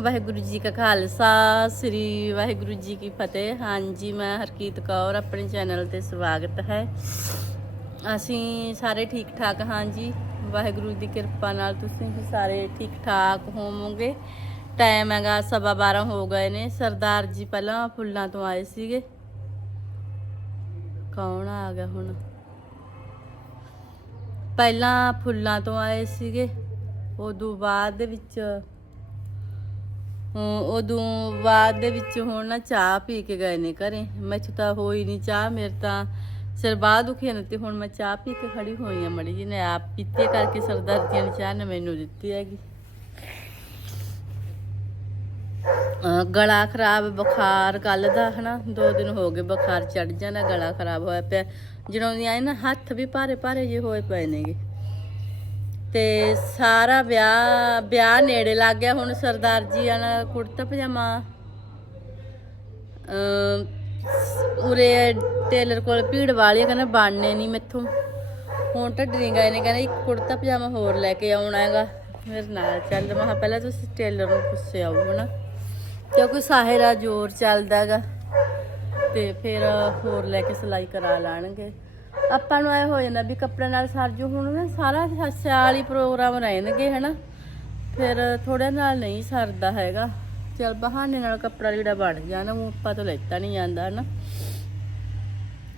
ਵਾਹਿਗੁਰੂ ਜੀ ਕਾ ਖਾਲਸਾ, ਸ੍ਰੀ ਵਾਹਿਗੁਰੂ ਜੀ ਕੀ ਫਤਿਹ। ਹਾਂਜੀ, ਮੈਂ ਹਰਕੀਤ ਕੌਰ, ਆਪਣੇ ਚੈਨਲ ਤੇ ਸਵਾਗਤ ਹੈ। ਅਸੀਂ ਸਾਰੇ ਠੀਕ ਠਾਕ ਹਾਂ ਜੀ। ਵਾਹਿਗੁਰੂ ਦੀ ਕਿਰਪਾ ਨਾਲ ਤੁਸੀਂ ਵੀ ਸਾਰੇ ਠੀਕ ਠਾਕ ਹੋਵੋਗੇ। ਟਾਈਮ ਹੈਗਾ, ਸਵਾ 12 ਹੋ ਗਏ ਨੇ। ਸਰਦਾਰ ਜੀ ਪਹਿਲਾਂ ਫੁੱਲਾਂ ਤੋਂ ਆਏ ਸੀਗੇ। ਕੌਣ ਆ ਗਿਆ ਹੁਣ? ਪਹਿਲਾਂ ਫੁੱਲਾਂ ਤੋਂ ਆਏ ਸੀਗੇ। ਉਦੋਂ ਬਾਅਦ ਦੇ ਵਿੱਚ ਉਦੋਂ ਬਾਅਦ ਦੇ ਵਿੱਚ ਹੁਣ ਨਾ ਚਾਹ ਪੀ ਕੇ ਗਏ ਨੇ ਘਰੇ। ਮੈਥੋਂ ਤਾਂ ਹੋਈ ਨਹੀਂ ਚਾਹ, ਮੇਰੇ ਤਾਂ ਸਿਰ ਬਾਹ ਦੁਖੀ ਨੇ ਤੇ ਹੁਣ ਮੈਂ ਚਾਹ ਪੀ ਕੇ ਖੜੀ ਹੋਈ ਆ ਮੜੀ ਜੀ ਨੇ ਆਪ ਪੀਤੇ ਕਰਕੇ ਸਰਦਾਰ ਜੀ ਨੇ ਚਾਹ ਨੇ ਮੈਨੂੰ ਦਿੱਤੀ ਹੈਗੀ। ਗਲਾ ਖਰਾਬ ਬੁਖਾਰ ਕੱਲ ਦਾ, ਹਨਾ? ਦੋ ਦਿਨ ਹੋ ਗਏ ਬੁਖਾਰ ਚੜ ਜਾਂਦਾ ਗਲਾ ਖਰਾਬ ਹੋਇਆ ਪਿਆ। ਜਦੋਂ ਦੀ ਆਏ ਨਾ, ਹੱਥ ਵੀ ਭਾਰੇ ਭਾਰੇ ਜਿਹੇ ਹੋਏ ਪਏ ਨੇਗੇ। ਤੇ ਸਾਰਾ ਵਿਆਹ ਵਿਆਹ ਨੇੜੇ ਲੱਗ ਗਿਆ। ਹੁਣ ਸਰਦਾਰ ਜੀ ਵਾਲਾ ਕੁੜਤਾ ਪਜਾਮਾ ਉਰੇ ਟੇਲਰ ਕੋਲ ਭੀੜ ਵਾਲੀ ਆ, ਕਹਿੰਦਾ ਬਣਨੇ ਨਹੀਂ ਮੈਥੋਂ। ਹੁਣ ਢੱਡਰੀ ਗਏ ਨੇ ਕਹਿੰਦਾ ਇੱਕ ਕੁੜਤਾ ਪਜਾਮਾ ਹੋਰ ਲੈ ਕੇ ਆਉਣਾ ਹੈਗਾ। ਮੇਰੇ ਨਾਲ ਚੱਲ ਮੈਂ ਕਿਹਾ ਪਹਿਲਾਂ ਤੁਸੀਂ ਟੇਲਰ ਨੂੰ ਪੁੱਛੇ ਆਓ ਹਨਾ। ਕਿਉਂਕਿ ਸਾਹਿਰਾ ਜ਼ੋਰ ਚੱਲਦਾ ਹੈਗਾ। ਤੇ ਫਿਰ ਹੋਰ ਲੈ ਕੇ ਸਿਲਾਈ ਕਰਾ ਲਾਣਗੇ। ਆਪਾਂ ਨੂੰ ਐ ਹੋ ਜਾਂਦਾ ਵੀ ਕੱਪੜੇ ਨਾਲ ਸਰ ਜੂ, ਹੁਣ ਨਾ ਸਾਰਾ ਸਿਆਲ ਹੀ ਪ੍ਰੋਗਰਾਮ ਰਹਿਣਗੇ, ਹਨਾ? ਫਿਰ ਥੋੜੇ ਨਾਲ ਨਹੀਂ ਸਰਦਾ ਹੈਗਾ। ਚਲ ਬਹਾਨੇ ਨਾਲ ਕੱਪੜਾ ਲੀੜਾ ਬਣ ਜਾਣਾ ਉਹ ਆਪਾਂ ਤੋਂ ਲੈਤਾ ਨਹੀਂ ਜਾਂਦਾ, ਹਨਾ?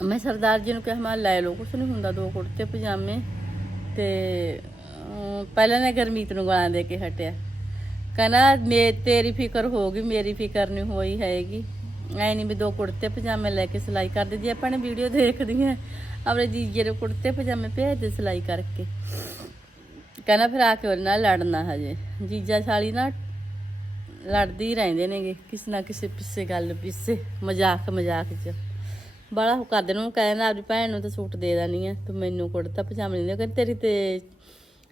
ਮੈਂ ਸਰਦਾਰ ਜੀ ਨੂੰ ਕਿਹਾ, ਮੈਂ ਲੈ ਲਓ, ਕੁਛ ਨਹੀਂ ਹੁੰਦਾ, ਦੋ ਕੁੜਤੇ, ਪਜਾਮੇ ਤੇ ਪਹਿਲਾਂ ਨੇ ਗਰਮੀਤ ਨੂੰ ਗਾਲਾਂ ਦੇ ਕੇ ਹਟਿਆ। ਕਹਿੰਦਾ, ਮੇ, ਤੇਰੀ ਫਿਕਰ ਹੋਗੀ ਮੇਰੀ ਫਿਕਰ ਨਹੀਂ ਹੋਈ ਹੈਗੀ। ਐ ਨਹੀਂ ਵੀ ਦੋ ਕੁੜਤੇ, ਪਜਾਮੇ ਲੈ ਕੇ ਸਿਲਾਈ ਕਰਦੇ ਜੇ ਆਪਾਂ ਨੇ ਵੀਡੀਓ ਦੇਖਦੀ ਦੇਖਦੀਆਂ ਆਪਣੇ ਜੀਜੇ ਦੇ ਕੁੜਤੇ ਪਜਾਮੇ ਭੇਜਦੇ ਸਿਲਾਈ ਕਰਕੇ। ਕਹਿੰਦਾ ਫਿਰ ਆ ਕੇ ਉਹਦੇ ਨਾਲ ਲੜਨਾ ਹਜੇ। ਜੀਜਾ ਛਾਲੀ ਨਾ ਲੜਦੇ ਹੀ ਰਹਿੰਦੇ ਨੇਗੇ, ਕਿਸੇ ਨਾ ਕਿਸੇ ਪਿੱਛੇ ਗੱਲ, ਪਿੱਛੇ ਮਜ਼ਾਕ ਮਜ਼ਾਕ 'ਚ। ਬੜਾ ਉਹ ਕਰਦੇ ਨੂੰ ਕਹਿੰਦਾ ਆਪਣੀ ਭੈਣ ਨੂੰ ਤਾਂ ਸੂਟ ਦੇ ਦੇਣੀ ਆ, ਤੂੰ ਮੈਨੂੰ ਕੁੜਤਾ ਪਜਾਮਾ ਨਹੀਂ ਦੇ ਕਹਿੰਦਾ ਤੇਰੀ ਤੇ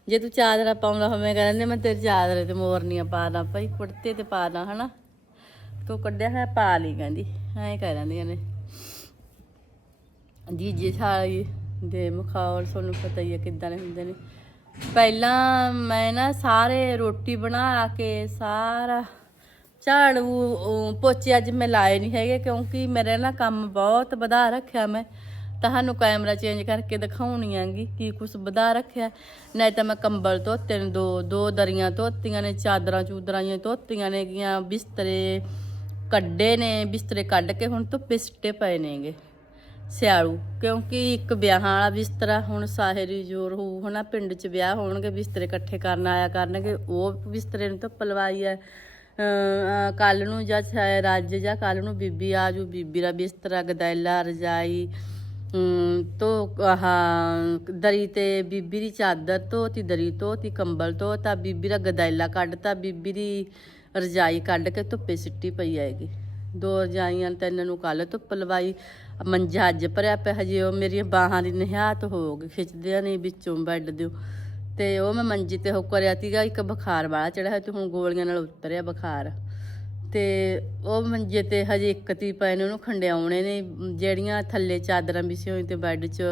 ਜੇ ਤੂੰ ਚਾਦਰਾ ਪਾਉਂਦਾ ਹੋਵੇਂ ਕਹਿੰਦੇ ਮੈਂ ਤੇਰੀ ਚਾਦਰੇ ਤੇ ਮੋਰਨੀਆਂ ਪਾ ਦਾਂ ਭਾਈ, ਕੁੜਤੇ ਤੇ ਪਾ ਦਾਂ, ਹਨਾ। ਤੂੰ ਕੱਢਿਆ ਹੈ ਪਾ ਲਈ, ਕਹਿੰਦੀ। ਐਂ ਕਹਿ ਦਿੰਦੀਆਂ ਨੇ। ਜੀਜੇ ਛਾਲੀ ਦੇ ਮਖੌਲ ਤੁਹਾਨੂੰ ਪਤਾ ਹੀ ਹੈ ਕਿੱਦਾਂ ਦੇ ਹੁੰਦੇ ਨੇ। ਪਹਿਲਾਂ ਮੈਂ ਨਾ ਸਾਰੇ ਰੋਟੀ ਬਣਾ ਕੇ ਸਾਰਾ ਝਾੜੂ ਪੋਚੇ ਅੱਜ ਮੈਂ ਲਾਏ ਨਹੀਂ ਹੈਗੇ ਕਿਉਂਕਿ ਮੇਰੇ ਨਾ ਕੰਮ ਬਹੁਤ ਵਧਾ ਰੱਖਿਆ ਮੈਂ। ਤੁਹਾਨੂੰ ਕੈਮਰਾ ਚੇਂਜ ਕਰਕੇ ਦਿਖਾਉਣੀ ਆਂਗੀ ਕੀ ਕੁਛ ਵਧਾ ਰੱਖਿਆ। ਨਹੀਂ ਤਾਂ ਮੈਂ ਕੰਬਲ ਧੋਤੇ ਨੇ, ਦੋ ਦੋ ਦਰੀਆਂ ਧੋਤੀਆਂ ਨੇ, ਚਾਦਰਾਂ ਚੂਦਰਾਂ ਜਿਹੀਆਂ ਧੋਤੀਆਂ ਨੇ ਗੀਆਂ ਬਿਸਤਰੇ ਕੱਢੇ ਨੇ, ਬਿਸਤਰੇ ਕੱਢ ਕੇ ਹੁਣ ਧੁੱਪੇ ਸਿੱਟੇ ਪਏ ਨੇਗੇ। ਸਿਆਲੂ ਕਿਉਂਕਿ ਇੱਕ ਵਿਆਹਾਂ ਵਾਲਾ ਬਿਸਤਰਾ ਹੁਣ ਸਾਹਰੀ ਜੋਰ ਹੋਊ ਹਨਾ ਪਿੰਡ 'ਚ ਵਿਆਹ ਹੋਣਗੇ ਬਿਸਤਰੇ ਇਕੱਠੇ ਕਰਨ ਆਇਆ ਕਰਨਗੇ ਉਹ ਬਿਸਤਰੇ ਨੂੰ ਧੁੱਪ ਲਵਾਈ ਹੈ ਕੱਲ ਨੂੰ ਜਾਂ ਸ਼ਾਇਦ ਅੱਜ ਜਾਂ ਕੱਲ ਨੂੰ ਬੀਬੀ ਆਜੂ ਬੀਬੀ ਦਾ ਬਿਸਤਰਾ ਗਦੈਲਾ ਰਜਾਈ ਅਮ, ਤੋ ਆਹ ਦਰੀ ਤੇ ਬੀਬੀ ਦੀ ਚਾਦਰ ਧੋਤੀ ਦਰੀ ਧੋਤੀ ਕੰਬਲ ਧੋਤਾ ਬੀਬੀ ਦਾ ਗਦੈਲਾ ਕੱਢਤਾ ਬੀਬੀ ਦੀ ਰਜਾਈ ਕੱਢ ਕੇ ਧੁੱਪੇ ਸਿੱਟੀ ਪਈ ਆਏਗੀ ਦੋ ਰਜਾਈਆਂ ਤਿੰਨ ਨੂੰ ਕੱਲ ਧੁੱਪ ਲਵਾਈ। ਮੰਜਾ ਅੱਜ ਭਰਿਆ ਪਿਆ, ਹਜੇ ਉਹ ਮੇਰੀਆਂ ਬਾਹਾਂ ਦੀ ਨਿਹਾਤ ਹੋ ਗਈ ਖਿੱਚਦਿਆਂ ਨਹੀਂ ਵਿੱਚੋਂ ਬੈੱਡ ਦਿਓ। ਤੇ ਉਹ ਮੈਂ ਮੰਜੀ ਤੇ ਹੋ ਕਰਿਆ ਤੀਗਾ ਇੱਕ ਬੁਖਾਰ ਵਾਲਾ ਚੜਿਆ ਹੋਇਆ ਤੇ ਹੁਣ ਗੋਲੀਆਂ ਨਾਲ ਉਤਰਿਆ ਬੁਖਾਰ। ਤੇ ਉਹ ਮੰਜੇ ਤੇ ਹਜੇ ਇੱਕ ਤੀ ਪਏ ਨੇ, ਉਹਨੂੰ ਖੰਡਿਆਉਣੇ ਨੇ, ਜਿਹੜੀਆਂ ਥੱਲੇ ਚਾਦਰਾਂ ਵਿਛੀਆਂ ਹੋਈ ਤੇ ਬੈੱਡ 'ਚ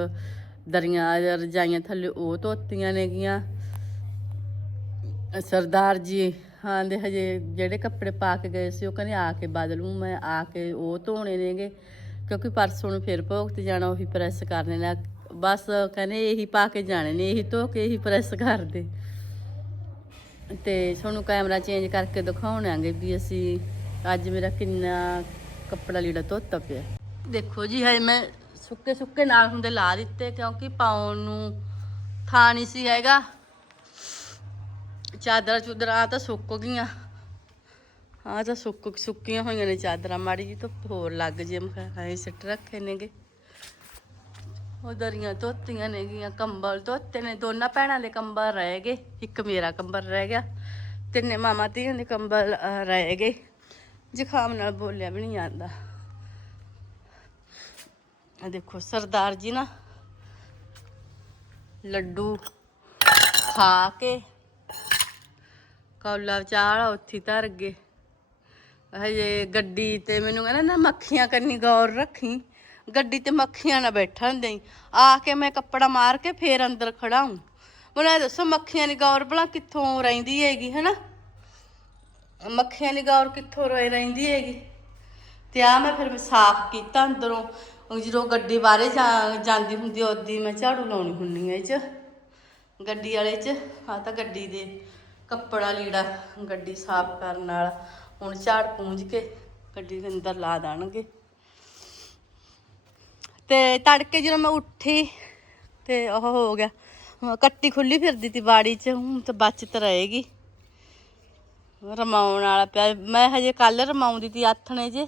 ਦਰੀਆਂ ਰਜਾਈਆਂ ਥੱਲੇ ਉਹ ਧੋਤੀਆਂ ਨੇਗੀਆਂ। ਸਰਦਾਰ ਜੀ ਹਾਂ, ਦੇ ਹਜੇ ਜਿਹੜੇ ਕੱਪੜੇ ਪਾ ਕੇ ਗਏ ਸੀ, ਉਹ ਕਹਿੰਦੇ ਆ ਕੇ ਬਦਲੂ ਮੈਂ ਆ ਕੇ ਉਹ ਧੋਣੇ ਨੇਗੇ। ਕਿਉਂਕਿ ਪਰਸੋਂ ਨੂੰ ਫਿਰ ਭੋਗ ਤੇ ਜਾਣਾ, ਉਹੀ ਪ੍ਰੈਸ ਕਰਨੇ ਨੇ। ਬਸ ਕਹਿੰਦੇ ਇਹੀ ਪਾ ਕੇ ਜਾਣੇ ਨੇ, ਇਹੀ ਧੋ ਕੇ ਇਹੀ ਪ੍ਰੈਸ ਕਰਦੇ। ਤੇ ਤੁਹਾਨੂੰ ਕੈਮਰਾ ਚੇਂਜ ਕਰਕੇ ਦਿਖਾਉਣਾਂਗੇ ਵੀ ਅਸੀਂ ਅੱਜ ਮੇਰਾ ਕਿੰਨਾ ਕੱਪੜਾ ਲੀੜਾ ਧੋਤਾ ਪਿਆ। ਦੇਖੋ ਜੀ, ਹਜੇ ਮੈਂ ਸੁੱਕੇ ਸੁੱਕੇ ਨਾਲ ਹੁੰਦੇ ਲਾ ਦਿੱਤੇ, ਕਿਉਂਕਿ ਪਾਉਣ ਨੂੰ ਥਾਂ ਨਹੀਂ ਸੀ ਹੈਗਾ। ਚਾਦਰਾਂ ਚੁਦਰਾਂ ਤਾਂ ਸੁੱਕ ਗਈਆਂ। ਆ ਤਾਂ ਸੁੱਕ ਸੁੱਕੀਆਂ ਹੋਈਆਂ ਨੇ ਚਾਦਰਾਂ। ਮਾੜੀ ਜੀ ਧੁੱਪ ਹੋਰ ਲੱਗ ਜੇ, ਮੈਂ ਸਿੱਟ ਰੱਖੇ ਨੇਗੇ। ਉਹ ਦਰੀਆਂ ਧੋਤੀਆਂ ਨੇਗੀਆਂ, ਕੰਬਲ ਧੋਤੇ ਨੇ। ਦੋਨਾਂ ਭੈਣਾਂ ਦੇ ਕੰਬਲ ਰਹਿ ਗਏ। ਇੱਕ ਮੇਰਾ ਕੰਬਲ ਰਹਿ ਗਿਆ। ਤਿੰਨੇ ਮਾਮਾ ਧੀਆਂ ਦੇ ਕੰਬਲ ਰਹਿ ਗਏ। ਜ਼ੁਕਾਮ ਨਾਲ ਬੋਲਿਆ ਵੀ ਨਹੀਂ ਜਾਂਦਾ। ਆ ਦੇਖੋ, ਸਰਦਾਰ ਜੀ ਨਾ ਲੱਡੂ ਖਾ ਕੇ ਕੌਲਾ ਚਾਹ ਵਾਲਾ ਉੱਥੇ ਹੀ ਧਰ ਗਏ। ਹਜੇ ਗੱਡੀ ਤੇ ਮੈਨੂੰ ਕਹਿੰਦਾ, ਨਾ ਮੱਖੀਆਂ ਕਰਨੀ ਗੌਰ ਰੱਖੀ। ਗੱਡੀ ਤੇ ਮੱਖੀਆਂ ਨਾ ਬੈਠਣ ਹੁੰਦੇ ਆ ਕੇ ਮੈਂ ਕੱਪੜਾ ਮਾਰ ਕੇ ਫੇਰ ਅੰਦਰ ਖੜਾ ਮੈਨੂੰ ਇਹ ਦੱਸੋ, ਮੱਖੀਆਂ ਦੀ ਗੌਰ ਭਲਾ ਕਿੱਥੋਂ ਰਹਿੰਦੀ ਹੈਗੀ, ਹਨਾ? ਮੱਖੀਆਂ ਦੀ ਗੌਰ ਕਿੱਥੋਂ ਰੋਏ ਰਹਿੰਦੀ ਹੈਗੀ? ਤੇ ਆ ਮੈਂ ਫਿਰ ਸਾਫ਼ ਕੀਤਾ ਅੰਦਰੋਂ। ਜਦੋਂ ਗੱਡੀ ਬਾਹਰੇ ਜਾ- ਜਾਂਦੀ ਹੁੰਦੀ ਉਹਦੀ ਮੈਂ ਝਾੜੂ ਲਾਉਣੀ ਹੁੰਨੀ ਐ ਇਹ ਚ। ਗੱਡੀ ਵਾਲੇ ਚ, ਆ ਤਾਂ ਗੱਡੀ ਦੇ। ਕੱਪੜਾ ਲੀੜਾ ਗੱਡੀ ਸਾਫ਼ ਕਰਨ ਨਾਲ। ਹੁਣ ਝਾੜ ਪੂੰਝ ਕੇ ਗੱਡੀ ਦੇ ਅੰਦਰ ਲਾ ਦੇਣਗੇ। ਤੇ ਤੜਕੇ ਜਦੋਂ ਮੈਂ ਉੱਠੀ ਤੇ ਉਹ ਹੋ ਗਿਆ। ਕੱਟੀ ਖੁੱਲੀ ਫਿਰਦੀ ਤੀ ਬਾੜੀ 'ਚ, ਹੁਣ ਤਾਂ ਬਚਤ ਰਹੇਗੀ। ਰਮਾਉਣ ਵਾਲਾ ਪਿਆ। ਮੈਂ ਹਜੇ ਕੱਲ ਰਮਾਉਂਦੀ ਤੀ ਆਥਣੇ ਜੇ।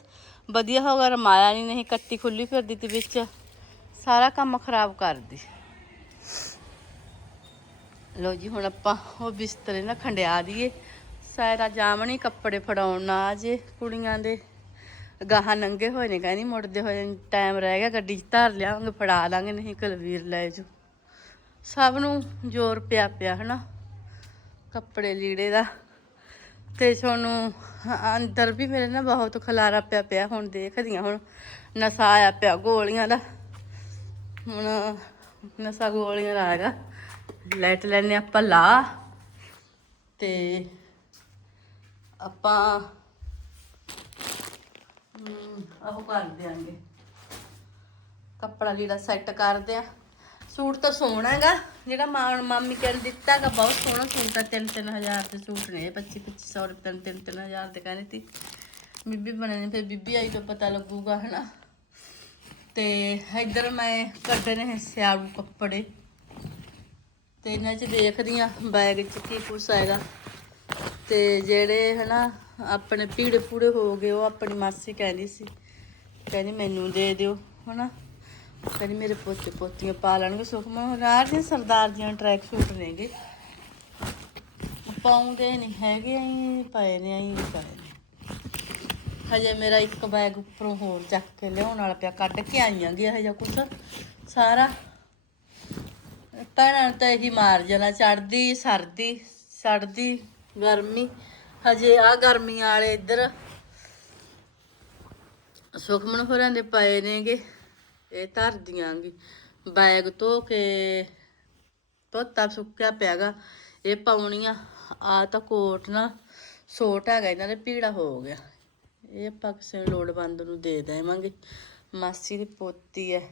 ਵਧੀਆ ਹੋ ਗਿਆ, ਰਮਾਇਆ ਨਹੀਂ ਨਹੀਂ ਕੱਟੀ ਖੁੱਲੀ ਫਿਰਦੀ ਤੀ ਵਿੱਚ। ਸਾਰਾ ਕੰਮ ਖਰਾਬ ਕਰਦੀ। ਲੋ ਜੀ, ਹੁਣ ਆਪਾਂ ਉਹ ਬਿਸਤਰੇ ਨਾ ਖੰਡਿਆ ਦਈਏ ਸਾਰਾ ਜਾਮਣੀ ਕੱਪੜੇ ਫੜਾਉਣ ਨਾ ਆ ਜੇ ਕੁੜੀਆਂ ਦੇ। ਗਾਹਾਂ ਨੰਗੇ ਹੋਏ ਨੇ, ਕਹਿੰਦੀ ਮੁੜਦੇ ਹੋਏ ਟਾਈਮ ਰਹਿ ਗਿਆ, ਗੱਡੀ 'ਚ ਧਰ ਲਿਆਵਾਂਗੇ, ਫੜਾ ਲਾਂਗੇ, ਨਹੀਂ ਕਲਵੀਰ ਲੈ ਜੂ ਸਭ ਨੂੰ ਜ਼ੋਰ ਪਿਆ ਪਿਆ, ਹਨਾ? ਕੱਪੜੇ ਲੀੜੇ ਦਾ। ਤੇ ਤੁਹਾਨੂੰ ਅੰਦਰ ਵੀ ਮੇਰੇ ਨਾ ਬਹੁਤ ਖਲਾਰਾ ਪਿਆ ਪਿਆ, ਹੁਣ ਦੇਖਦੀਆਂ ਹੁਣ ਨਸ਼ਾ ਆਇਆ ਪਿਆ ਗੋਲੀਆਂ ਦਾ। ਹੁਣ ਨਸ਼ਾ ਗੋਲੀਆਂ ਦਾ ਆਏਗਾ ਲੈਟ ਲੈਨੇ ਆਪਾਂ ਲਾ ਤੇ ਆਪਾਂ ਉਹ ਕਰ ਦਿਆਂਗੇ। ਕੱਪੜਾ ਲੀੜਾ ਸੈੱਟ ਕਰਦੇ ਆ ਸੂਟ ਤਾਂ ਸੋਹਣਾ ਹੈਗਾ, ਜਿਹੜਾ ਮਾਂ, ਮਾਮੀ ਕਹਿਣ ਦਿੱਤਾ ਹੈਗਾ ਬਹੁਤ ਸੋਹਣਾ ਸੂਟ ਆ 3-3000 ਦੇ ਸੂਟ ਨੇ 25-2500 ਰੁਪਏ 3-3000 ਦੇ ਕਹਿੰਦੇ ਤੀ ਬੀਬੀ ਬਣੇ ਫਿਰ ਬੀਬੀ ਆਈ ਤਾਂ ਪਤਾ ਲੱਗੂਗਾ, ਹਨਾ। ਤੇ ਇੱਧਰ ਮੈਂ ਕੱਢਣੇ ਨੇ ਸਿਆੜੂ ਕੱਪੜੇ। ਤੇ ਇਹਨਾਂ 'ਚ ਦੇਖਦੀ ਆ ਬੈਗ 'ਚ ਕੀ ਕੁਛ ਹੈਗਾ। ਤੇ ਜਿਹੜੇ ਹਨਾ ਆਪਣੇ ਪੀੜੇ ਪੂੜੇ ਹੋ ਗਏ, ਉਹ ਆਪਣੀ ਮਾਸੀ ਕਹਿੰਦੀ ਸੀ। ਕਹਿੰਦੀ ਮੈਨੂੰ ਦੇ ਦਿਓ, ਹਨਾ। ਕਹਿੰਦੀ ਮੇਰੇ ਪੋਤੇ ਪੋਤੀਆਂ ਪਾ ਲੈਣਗੇ ਸੁਖਮਨ ਰਾਜ ਦੇ ਸਰਦਾਰ ਦੀਆਂ ਟਰੈਕ ਸੂਟ ਨੇਗੇ। ਪਾਉਂਦੇ ਨਹੀਂ ਹੈਗੇ ਆਈ ਪਏ ਨੇ, ਐਂ ਪਏ ਨੇ। ਹਜੇ ਮੇਰਾ ਇੱਕ ਬੈਗ ਉੱਪਰੋਂ ਹੋਰ ਚੱਕ ਕੇ ਲਿਆਉਣ ਵਾਲਾ ਪਿਆ, ਕੱਢ ਕੇ ਆਈਆਂ ਇਹ ਜਿਹਾ ਕੁਛ। ਸਾਰਾ ਭੈਣਾਂ ਤਾਂ ਇਹੀ ਮਾਰ ਜਾਣਾ ਚੜਦੀ ਸਰਦੀ ਸੜਦੀ ਗਰਮੀ। ਹਜੇ ਆ ਗਰਮੀਆਂ ਵਾਲੇ ਇੱਧਰ ਸੁਖਮਨ ਹੋਰਾਂ ਦੇ ਪਏ ਨੇਗੇ, ਇਹ ਧਰ ਦਿਆਂਗੀ ਬੈਗ ਧੋ ਕੇ ਧੋਤਾ, ਸੁੱਕਿਆ ਪਿਆਗਾ। ਇਹ ਪਾਉਣੀਆਂ ਆ ਤਾਂ ਕੋਟ ਨਾ, ਸੋਟ ਹੈਗਾ, ਇਹਨਾਂ ਦੇ ਪੀੜਾ ਹੋ ਗਿਆ। ਇਹ ਆਪਾਂ ਕਿਸੇ ਲੋੜਵੰਦ ਨੂੰ ਦੇ ਦੇਵਾਂਗੇ। ਮਾਸੀ ਦੀ ਪੋਤੀ ਹੈ।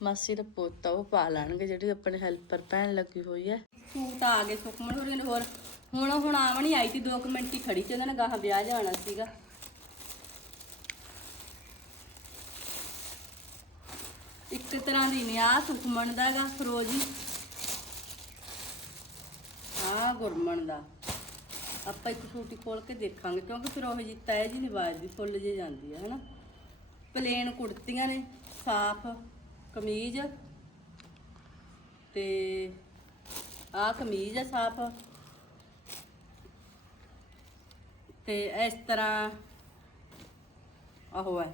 ਮਾਸੀ ਦਾ ਪੋਤਾ ਉਹ ਪਾ ਲੈਣਗੇ ਜਿਹੜੀ ਆਪਣੇ ਹੈਲਪਰ ਭੈਣ ਲੱਗੀ ਹੋਈ ਹੈ ਸੂਟ ਆ ਗਏ ਸੁਖਮਨ ਹੋਰੀ ਨੇ ਹੋਰ ਹੁਣ ਹੁਣ ਆਵਣੀ ਆਈ ਸੀ 2 ਮਿੰਟ ਹੀ ਖੜੀ ਸੀ, ਉਹਨਾਂ ਨੇ ਗਾਹਾਂ ਵਿਆਹ ਜਾਣਾ ਸੀਗਾ। ਇੱਕ ਤਰ੍ਹਾਂ ਦੀ ਨਹੀਂ ਆ ਸੁਖਮਨ ਦਾ ਹੈਗਾ, ਫਰੋਜੀ। ਆ ਗੁਰਮਨ ਦਾ। ਆਪਾਂ ਇੱਕ ਸੂਟ ਖੋਲ ਕੇ ਦੇਖਾਂਗੇ, ਕਿਉਂਕਿ ਫਿਰ ਉਹ ਜੀ ਤੈ ਜੀ ਨਹੀਂ ਵੀ ਫੁੱਲ ਜੇ ਜਾਂਦੀ ਹੈ ਹਨਾ। ਪਲੇਨ ਕੁੜਤੀਆਂ ਨੇ, ਸਾਫ਼। ਕਮੀਜ਼। ਤੇ ਆ ਕਮੀਜ਼ ਆ ਸਾਫ਼। ਤੇ ਇਸ ਤਰ੍ਹਾਂ ਆਹੋ ਹੈ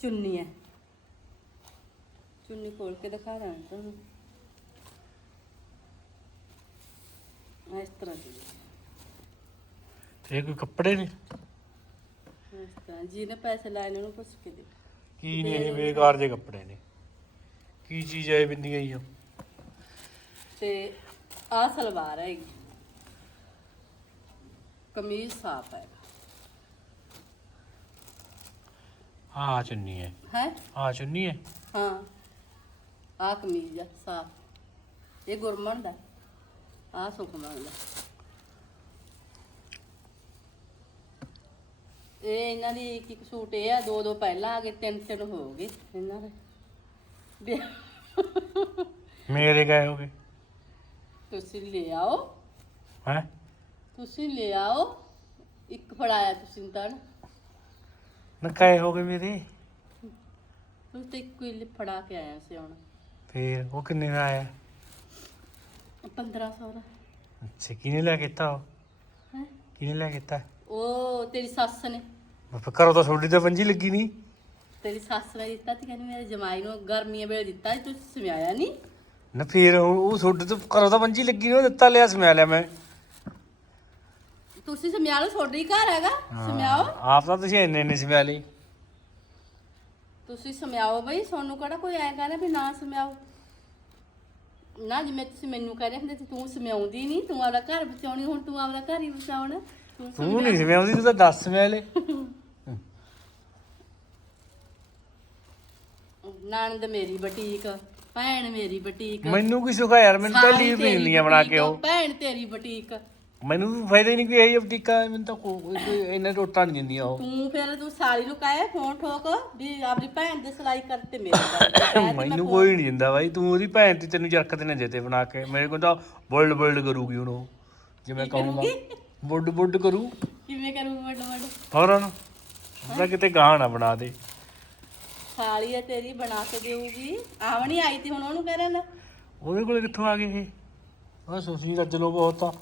ਚੁੰਨੀ ਹੈ ਚੁੰਨੀ ਖੋਲ ਕੇ ਦਿਖਾ ਦਾਂ ਤੁਹਾਨੂੰ। ਇਸ ਤਰ੍ਹਾਂ ਦੀ। ਇਹ ਕੋਈ ਕੱਪੜੇ ਨੇ? ਇਸ ਤਰ੍ਹਾਂ। ਜਿਹਨੇ ਪੈਸੇ ਲਾਏ ਨੇ ਉਹਨੂੰ ਪੁੱਛ ਕੇ ਦੇਖ। ਕੀ ਨੇ ਇਹ ਬੇਕਾਰ ਜੇ ਕੱਪੜੇ ਨੇ? ਕੀ ਚੀਜ਼ ਐ ਬਿੰਦੀਆਂ ਹੀ ਤੇ ਆ ਸਲਵਾਰ ਹੈਗੀ ਕਮੀਜ਼ ਸਾਫ਼ ਹੈ। ਆ ਚੁੰਨੀ ਐ ਹੈ? ਆ ਚੁੰਨੀ ਐ ਹਾਂ। ਆ ਕਮੀਜ਼ ਆ ਸਾਫ਼। ਇਹ ਗੁਰਮਨ ਦਾ ਆ ਸੁਖਮਨ ਦਾ ਇਹ ਇਹਨਾਂ ਦੀ ਇੱਕ ਇੱਕ ਸੂਟ ਇਹ ਆ ਦੋ ਦੋ ਪਹਿਲਾਂ ਆ ਗਏ ਤਿੰਨ ਤਿੰਨ ਹੋ ਗਏ ਇਹਨਾਂ ਦੇ। ਵਿਆਹ- ਮੇਰੇ ਗਏ ਹੋਗੇ। ਤੁਸੀਂ ਲੈ ਆਓ। ਹੈ? ਤੁਸੀਂ ਲੈ ਆਓ। ਇੱਕ ਫੜਾਇਆ ਤੁਸੀਂ ਤਾਂ। ਨਾ। ਨਾ ਕਹੇ ਹੋਗੇ ਮੇਰੇ। ਤੁਸੀਂ ਤਾਂ ਇੱਕੋ ਹੀ ਫੜਾ ਕੇ ਆਇਆ ਸੀ ਹੁਣ। ਫੇਰ ਉਹ ਕਿੰਨੇ ਦਾ ਆਇਆ? 1500 ਦਾ। ਅੱਛਾ ਕਿਹਨੇ ਲੈ ਕੇ ਦਿੱਤਾ ਉਹ? ਹੈ? ਕਿਹਨੇ ਲੈ ਕੇ ਦਿੱਤਾ? ਉਹ ਤੇਰੀ ਸੱਸ ਨੇ। ਕਰੋ ਤਾਂ ਛੋਡੀ ਤਾਂ ਪੰਜੀ ਲੱਗੀ ਨਹੀਂ। ਤੇਰੀ ਸੱਸ ਨੇ ਦਿੱਤਾ ਤੇ ਕਹਿੰਦੀ ਮੇਰੇ ਜਮਾਈ ਨੂੰ ਗਰਮੀਆਂ ਵੇਲੇ ਦਿੱਤਾ ਸੀ, ਤੁਸੀਂ ਸਮਿਆਇਆ ਨਹੀਂ। ਨਾ ਫੇਰ ਉਹ ਉਹ ਛੋਡੀ ਤਾਂ ਕਰੋ ਤਾਂ ਪੰਜੀ ਲੱਗੀ ਨਹੀਂ ਉਹ ਦਿੱਤਾ ਲਿਆ ਸਮਿਆ ਲਿਆ ਮੈਂ। ਤੁਸੀਂ ਸਮਿਆ ਲਓ ਹੀ ਘਰ ਹੈਗਾ ਸਮਿਆਓ। ਆਪ ਤਾਂ ਤੁਸੀਂ ਇੰਨੇ ਇੰਨੇ ਸਮਿਆ ਲਈ ਤੁਸੀਂ ਸਮਿਆਓ ਬਈ ਤੁਹਾਨੂੰ ਕਿਹੜਾ ਕੋਈ ਐਂ ਕਹਿੰਦਾ ਵੀ ਨਾ ਸਮਿਆਓ। ਨਾ ਜਿਵੇਂ ਤੁਸੀਂ ਮੈਨੂੰ ਕਹਿ ਰਹੇ ਹੁੰਦੇ ਸੀ ਤੂੰ ਸਮਿਆਉਂਦੀ ਨਹੀਂ ਤੂੰ ਆਪਦਾ ਘਰ ਬਚਾਉਣੀ ਹੁਣ ਤੂੰ ਆਪਦਾ ਘਰ ਹੀ ਬਚਾਉਣਾ ਤੂੰ ਤੂੰ ਨਹੀਂ ਸਿਵੇਂ ਆਉਂਦੀ ਤੂੰ ਤਾਂ ਦੱਸ ਵੇਲੇ ਨਣਦ ਮੇਰੀ ਬਟੀਕ ਭੈਣ ਮੇਰੀ ਬਟੀਕ। ਮੈਨੂੰ ਕੀ ਸੁਖਾ ਯਾਰ ਮੈਨੂੰ ਤਾਂ ਲੀਵ ਤੇਰੀ ਨਹੀਂ ਬਣਾ ਕੇ ਬੁਟੀਕ, ਉਹ ਭੈਣ ਤੇਰੀ ਬਟੀਕ। ਮੈਨੂੰ ਵੀ ਫਾਇਦਾ ਹੀ ਨਹੀਂ ਕੋਈ ਇਹ ਬਟੀਕਾ ਮੈਨੂੰ ਤਾਂ ਕੋਈ ਕੋਈ ਇੰਨੇ ਟੋਟਾ ਨਹੀਂ ਦਿੰਦੀਆਂ ਉਹ। ਤੂੰ ਫਿਰ ਤੂੰ ਸਾਲੀ ਨੂੰ ਕਹੇ ਫੋਨ ਠੋਕ ਵੀ ਆਪਣੀ ਭੈਣ ਦੇ ਸਿਲਾਈ ਮੇਰੇ ਕਹਿ ਤੇ ਮੈਂ ਮੈਨੂੰ ਕੋਈ ਨਹੀਂ ਦਿੰਦਾ ਬਾਈ ਤੂੰ ਉਹਦੀ ਭੈਣ ਤੇ ਤੈਨੂੰ ਜਰਕਤ ਨੇ ਦੇਤੇ ਬਣਾ ਕੇ। ਮੇਰੇ ਕੋਲ ਤਾਂ ਬੁੱਲਡ ਬੁੱਲਡ ਕਰੂਗੀ ਉਹਨੂੰ ਜੇ ਮੈਂ ਕਹੂੰਗਾ। ਬੁੱਡ ਬੁੱਡ ਕਰੂ। ਕਿਵੇਂ ਕਰੂ ਵੱਡ ਵੱਡ ਫੌਰਨ ਉਹਦਾ ਕਿਤੇ ਨਾ ਬਣਾ ਦੇ। ਸਾਲੀ ਹੈ ਤੇਰੀ ਬਣਾ ਕੇ ਦੇਊਗੀ। ਆਵਣੀ ਆਈ ਤੀ ਹੁਣ ਉਹਨੂੰ ਕਹਿ ਰਹਿਣਾ ਉਹਦੇ ਕੋਲ ਕਿੱਥੋਂ ਆ ਗਏ ਇਹ? ਆ ਸੋਚੀ ਰੱਜ ਲੋ ਬਹੁਤ ਆ।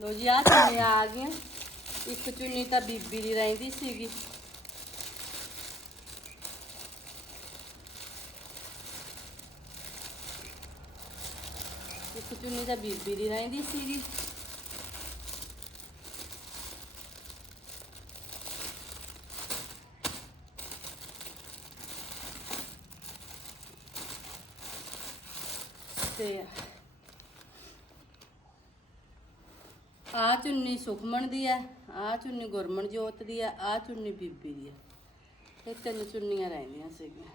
ਲੋ ਜੀ ਆ ਚੁੰਨੀਆਂ ਆ ਗਈਆਂ ਇੱਕ ਚੁੰਨੀ ਤਾਂ ਬੀਬੀ ਦੀ ਰਹਿੰਦੀ ਸੀਗੀ। ਇੱਕ ਚੁੰਨੀ ਤਾਂ ਬੀਬੀ ਦੀ ਰਹਿੰਦੀ ਸੀਗੀ। ਤੇ ਆ ਚੁੰਨੀ ਸੁਖਮਨ ਦੀ ਹੈ ਆ ਚੁੰਨੀ ਗੁਰਮਨ ਜੋਤ ਦੀ ਹੈ ਆ ਚੁੰਨੀ ਬੀਬੀ ਦੀ ਹੈ। ਇਹ ਤਿੰਨ ਚੁੰਨੀਆਂ ਰਹਿੰਦੀਆਂ ਸੀਗੀਆਂ।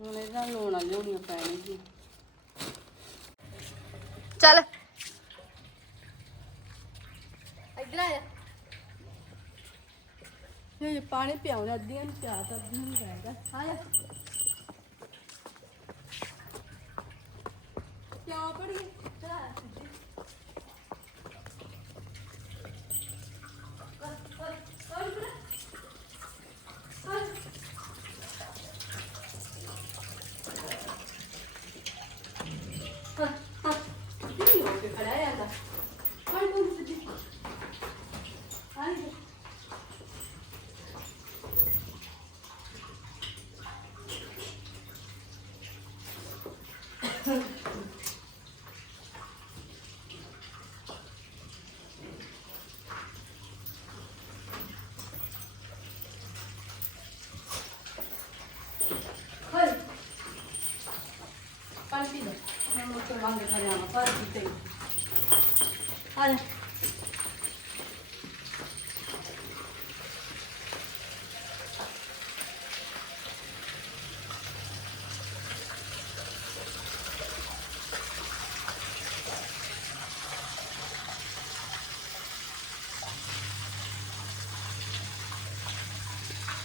ਹੁਣ ਇਹਦਾ ਲੋਣਾ ਲਿਆਉਣੀਆਂ ਪੈਣਗੀਆਂ। ਚੱਲ ਇੱਧਰ ਆ ਜਾ ਇਹ ਪਾਣੀ ਪਿਆਉਣਾ ਅੱਧੀਆਂ ਨੂੰ ਪਿਆ ਤਾਂ ਅੱਧੀਆਂ ਨੂੰ ਜਾਏਗਾ ਆ ਜਾ ਕਿਉਂ ਪੜੀ ਚਲਾ ਸਿੱਧੀ ਕਰ ਕਰ ਕਰ ਕਰ ਕੀ ਹੋ ਕੇ ਖੜਾ ਹੈ ਆਂਦਾ ਹਾਂ ਤੂੰ ਸਿੱਧੀ ਆਈ Hadi. Hadi bir de. Ben motor vange kayağına. Hadi gidelim. Hadi.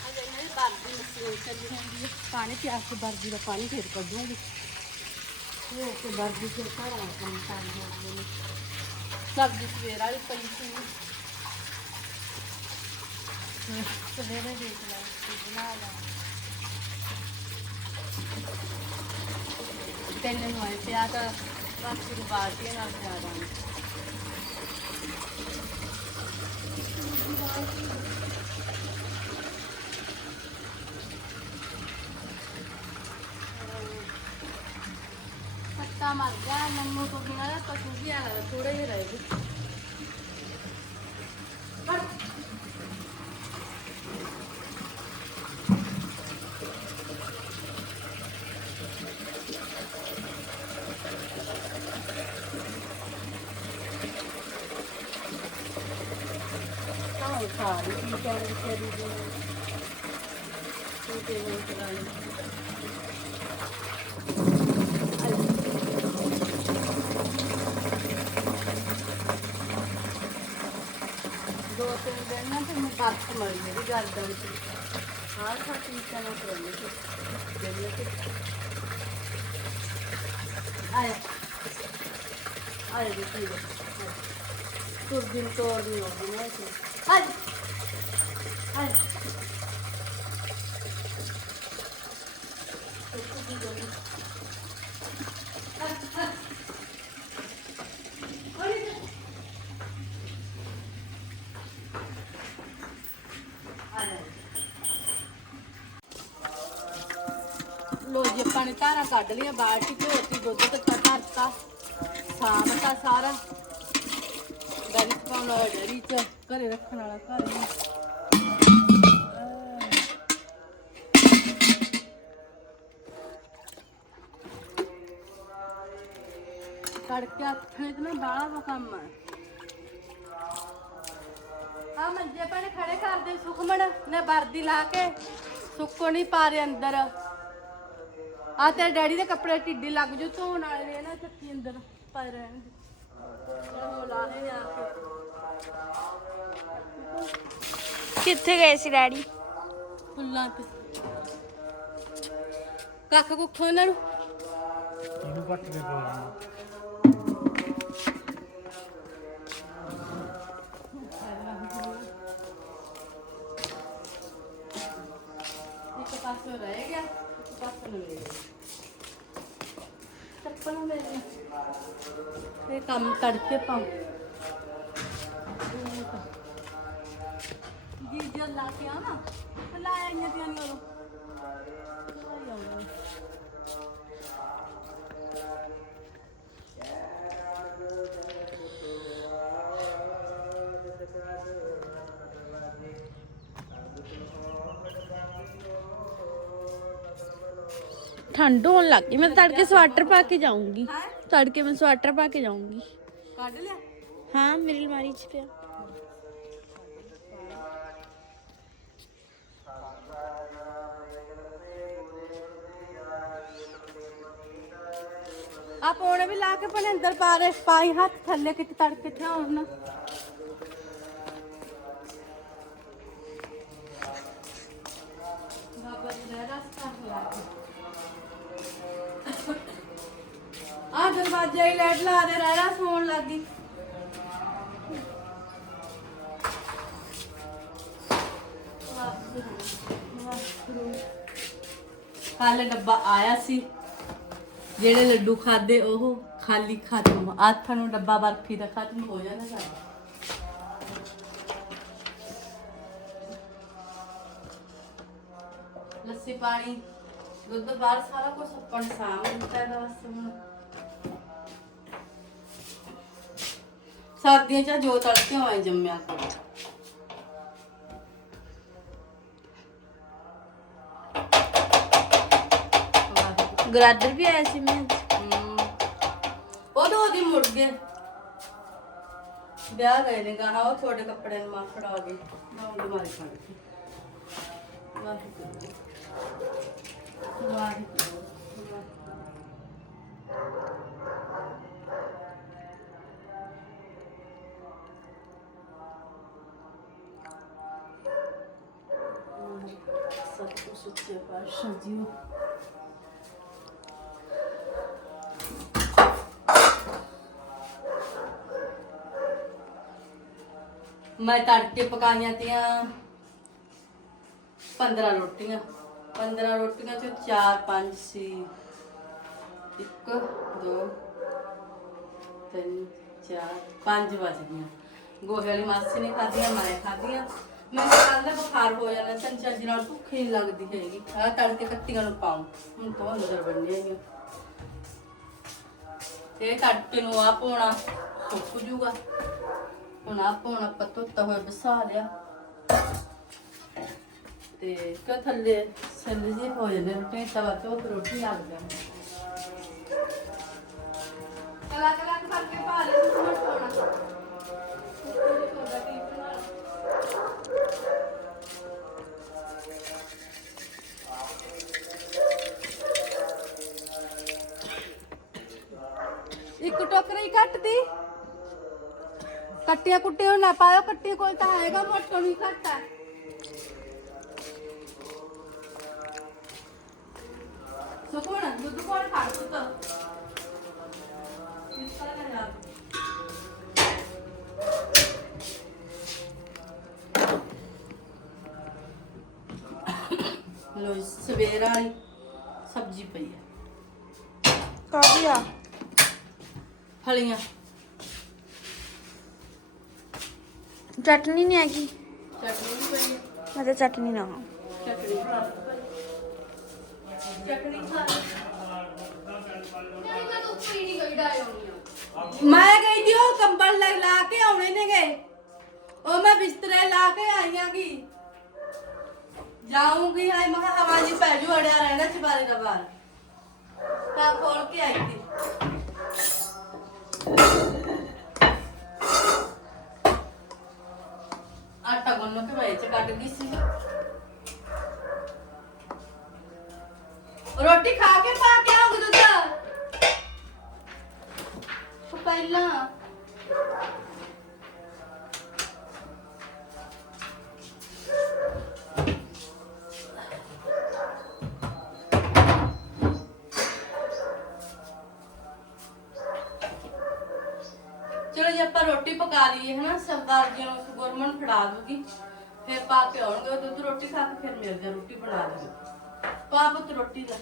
ਅੱਜ ਇਹਨਾਂ ਦੀ ਬਰਦੀ ਮਸ਼ੀਨ ਚੱਲੀ ਹੁੰਦੀ ਹੈ ਪਾਣੀ ਪਿਆ ਕੇ ਬਰਦੀ ਦਾ ਪਾਣੀ ਫੇਰ ਕੱਢੂੰਗੀ ਇਹ ਤੇ ਬਰਦੀ ਫਿਰ ਘਰ ਆ ਕੰਮ ਕਰ ਜਾਂਦੇ ਨੇ ਸਬਜ਼ੀ ਸਵੇਰ ਵਾਲੀ ਪਈ ਸੀ ਸਵੇਰੇ ਦੇਖ ਲਾ ਤੇ ਬਣਾ ਲਾ ਪਹਿਲੇ ਨੂੰ ਆਏ ਪਿਆ ਤਾਂ ਬਾਕੀ ਨੂੰ ਬਾਲਟੀਆਂ ਨਾਲ ਪਿਆ ਦਾਂਗੇ ਪੱਤਾ ਮਰ ਗਿਆ ਨੰਨੂ ਤੋਂ ਬਿਨਾਂ ਨਾ ਪਸ਼ੂ ਵੀ ਆ ਥੋੜੇ ਜਿਹੇ ਰਹਿ ਗਏ ਪਰ ਕਾਹ ਸਾਰੀ ਕੀ ਕਹਿ ਰਹੀ ਸੀ ਦੀ ਤੂੰ ਤੇ ਉਹ ਕਰਾਣੀ ਦੋ ਤਿੰਨ ਦਿਨ ਨਾ ਤੇ ਮੈਂ ਬੱਤ ਮਰ ਮੇਰੀ ਗਰਦਨ ਵਿੱਚ ਹਾਂ ਸਾ ਚੀਜ਼ਾਂ ਨੂੰ ਕਰਨੇ ਸੀ ਜਿਹੜੇ ਤੇ ਆਇਆ ਆਇਆ ਜੀ ਕੀ ਤੁਰ ਦਿਨ ਤੋੜ ਨਹੀਂ ਹੋਗੀ ਨਾ ਇਸੇ ਅੱਜ ਅੱਜ ਲੋ ਜੀ ਆਪਾਂ ਨੇ ਬਾਲਟੀ ਧੋਤੀ ਦੁੱਧ ਕੱਟਾ ਧਰਤਾ ਸਾਂਭਤਾ ਸਾਰਾ। ਗਲੀ ਪਾਉਣ ਵਾਲਾ ਡੈਰੀ ਚ, ਘਰੇ ਰੱਖਣ ਵਾਲਾ ਘਰ ਹੀ। ਤੜਕੇ ਆਥਣੇ ਤੇ ਨਾ ਬਾਹਲਾ ਕੰਮ ਆ। ਆ ਮੰਜੇ ਪਣੇ ਖੜੇ ਕਰਦੇ ਸੁਖਮਣ, ਨੇ ਵਰਦੀ ਲਾ ਕੇ, ਸੁੱਕੋ ਨਹੀਂ ਪਾ ਰਹੇ ਅੰਦਰ। ਆ ਤੇਰੇ ਡੈਡੀ ਦੇ ਕੱਪੜੇ ਟਿੱਡੀ ਲੱਗ ਜੂ ਧੋਣ ਵਾਲੇ ਨੇ ਨਾ ਚੱਕੀ ਅੰਦਰ ਪਏ ਰਹਿਣ ਦੇ ਉਹ ਲਾ ਲੈ ਆ ਕੇ ਕਿੱਥੇ ਗਏ ਸੀ ਡੈਡੀ? ਫੁੱਲਾਂ ਤੇ। ਕੱਖ ਕੁੱਖੋਂ ਇਹਨਾਂ ਨੂੰ? ਇਹਨੂੰ ਪੱਟ ਦੇ ਕੋਲ ਲਿਆ ਇਹ ਕੰਮ ਤੜਕੇ ਪਾਉ ਗੀਜਰ ਲਾ ਕੇ ਆਵਾਂ ਲਾਇਆ ਇੰਨੇ ਦੀਆਂ ਨਹੀਂ ਉਦੋਂ ਲਾਈ ਆਉਂਦਾ ਠੰਡ ਹੋਣ ਲੱਗ ਗਈ ਮੈਂ ਤਾਂ ਤੜਕੇ ਸਵਾਟਰ ਪਾ ਕੇ ਜਾਊਂਗੀ ਕੱਢ ਲਿਆ? ਹਾਂ ਮੇਰੀ ਅਲਮਾਰੀ 'ਚ ਪਿਆ। ਆ ਪੌਣੇ ਵੀ ਲਾ ਕੇ ਪਣੇ ਅੰਦਰ ਪਾ ਦੇ ਪਾਈ ਹੱਥ ਥੱਲੇ ਕਿਤੇ ਤੜਕੇ ਤੇ ਆਉਣ ਨਾ ਬਾਬਾ ਜੀ ਦਾ ਰਸਤਾ ਲਾ ਕੇ ਆ ਦਰਵਾਜ਼ੇ ਹੀ ਲੈਟ ਲਾ ਦੇ ਰਹਿਣਾ ਸੌਣ ਲੱਗੀ ਕੱਲ ਡੱਬਾ ਆਇਆ ਸੀ, ਜਿਹੜੇ ਲੱਡੂ ਖਾਦੇ, ਉਹ ਖਾਲੀ ਖਤਮ ਆਥ ਨੂੰ ਡੱਬਾ ਬਰਫੀ ਦਾ ਖਤਮ ਹੋ ਜਾਣਾ ਸਾਡਾ ਲੱਸੀ ਪਾਣੀ, ਦੁੱਧ, ਬਾਹਰ ਸਾਰਾ ਕੁਝ ਆਪਾਂ ਸਾਂਭ ਦਿੱਤਾ ਇਹਦਾ ਵਾਸਤੇ ਹੁਣ। ਸਰਦੀਆਂ ਚ ਜੋ ਤੜਕੇ ਹੋਏ ਜੰਮਿਆ ਵਾਹਿਗੁਰੂ ਗਰਾਦਰ ਵੀ ਆਇਆ ਸੀ ਮੈਂ ਤਾਂ ਉਹਦੀ ਮੁੜ ਗਏ। ਵਿਆਹ ਗਏ ਨੇ ਗਾਣਾ ਉਹ ਤੁਹਾਡੇ ਕੱਪੜੇ ਨੂੰ ਮਾਂ ਫੜਾ ਗਈ ਉਹਦੀ ਮਾਰੀ ਫੜ ਕੇ ਵਾਹਿਗੁਰੂ ਵਾਹਿਗੁਰੂ ਸਤਿ ਸ੍ਰੀ ਅਕਾਲ ਮੈਂ ਤੜਕੇ ਪਕਾਈਆਂ ਤੀਆਂ 15 ਰੋਟੀਆਂ 15 ਰੋਟੀਆਂ ਚੋਂ 4 5 ਸੀ 1 2 3 4 5 ਵੱਜ ਗਈਆਂ। ਗੋਹੇ ਵਾਲੀ ਮਾਸੀ ਨੇ ਖਾਧੀਆਂ, ਮੈਂ ਖਾਧੀਆਂ। ਮੈਂ ਕੱਲ ਦਾ ਬੁਖਾਰ ਹੋ ਜਾਣਾ ਸੰਚਾ ਜੀ ਨਾਲ ਭੁੱਖ ਨਹੀਂ ਲੱਗਦੀ ਹੈਗੀ। ਆ ਤੜਕੇ ਕੱਟੀਆਂ ਨੂੰ ਪਾਉਂ ਹੁਣ ਤੋਂ ਅੰਦਰ ਬੰਨਿਆ ਹੀ ਤੇ ਤੜਕੇ ਨੂੰ ਆ ਪਾਉਣਾ ਸੁੱਕ ਜੂਗਾ। ਹੁਣ ਆਪ ਪਾਉਣਾ ਆਪਾਂ ਧੋਤਾ ਹੋਇਆ ਬਸਾ ਲਿਆ। ਤੇ ਕਿ ਥੱਲੇ ਥੱਲੇ ਜੇ ਹੋ ਜਾਂਦੇ ਰੋਟੀ ਤਵਾ ਤੇ ਰੋਟੀ ਲੱਗ ਜਾਂਦੀ। ਕੱਟੀਆਂ ਕੁੱਟੀਆਂ ਨਾ ਪਾਇਓ ਕੱਟੀ ਕੋਲ ਤਾਂ ਆਏਗਾ ਮੋਟੋ ਨਹੀਂ ਘੱਟਾ ਸੁਕੋਣਾ ਦੁੱਧ ਕੋਲ ਖਾ ਤੂੰ ਇਸ ਤਰ੍ਹਾਂ ਨਾ ਲੋ ਸਵੇਰ ਵਾਲੀ ਸਬਜ਼ੀ ਪਈ ਹੈ ਕਾਹਦੀ ਆ ਫਲੀਆਂ ਚਟਨੀ ਨਹੀਂ ਹੈਗੀ ਚਟਨੀ ਵੀ ਪਈ ਹੈ ਮੈਂ ਤਾਂ ਚਟਨੀ ਨਾ ਖਾਂ ਚਟਨੀ ਬਣਾ ਚਟਨੀ ਖਾ ਨਹੀਂ ਮੈਂ ਤਾਂ ਉੱਪਰ ਹੀ ਨਹੀਂ ਗਈ ਡਾਇ ਹੋਣੀ ਆ ਮੈਂ ਗਈ ਦੀ ਉਹ ਕੰਬਲ ਲੈ ਲਾ ਕੇ ਆਉਣੇ ਨੇਗੇ ਉਹ ਮੈਂ ਬਿਸਤਰੇ ਲਾ ਕੇ ਆਈਆਂ ਕੀ ਜਾਊਂਗੀ ਹਾਈ ਮੈਂ ਕਿਹਾ ਹਵਾ ਜੀ ਪੈ ਜੂ ਅੜਿਆ ਰਹਿਣਾ ਚਬਾਰੇ ਦਾ ਬਾਹਰ ਤਾਂ ਖੋਲ ਕੇ ਆਈ ਸੀ ਆਟਾ ਗੁੰਨ ਕੇ ਵੇਚ ਕੱਢ ਗਈ ਸੀ। ਰੋਟੀ ਖਾ ਕੇ ਪਾ ਕੇ ਆਉਂਗੀ ਦੁੱਧ। ਪਹਿਲਾਂ ਫਿਰ ਮਿਲਦੇ ਆ, ਰੋਟੀ ਬਣਾ ਲਈਏ ਪਾ ਰੋਟੀ ਦਾ।